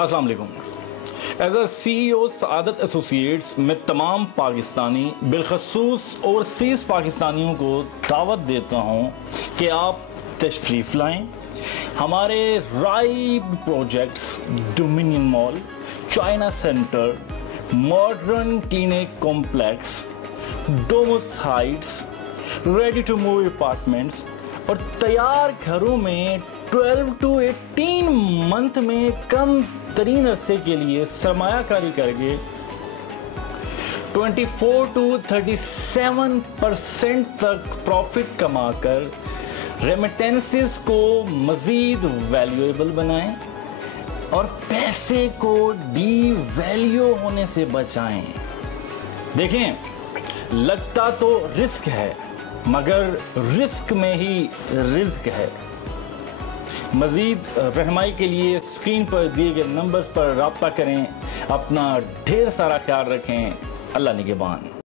अस्सलाम वालेकुम। As a CEO Saadat associates में तमाम पाकिस्तानी बिलखसूस ओवरसीज़ पाकिस्तानियों को दावत देता हूँ कि आप तशरीफ़ लाएँ हमारे राइब projects, Dominion mall, China centre, modern clinic complex, Domus heights, ready to move apartments और तैयार घरों में 12 to 18 मंथ में कम तरीन अरसे के लिए सरमायाकारी करके 24 to 37% तक प्रॉफिट कमाकर रेमिटेंसेस को मज़ीद वैल्यूएबल बनाएं और पैसे को डीवैल्यू होने से बचाएं। देखें, लगता तो रिस्क है मगर रिस्क में ही रिज्क है। मज़ीद रहनुमाई के लिए स्क्रीन पर दिए गए नंबर पर राब्ता करें। अपना ढेर सारा ख्याल रखें। अल्लाह निगहबान।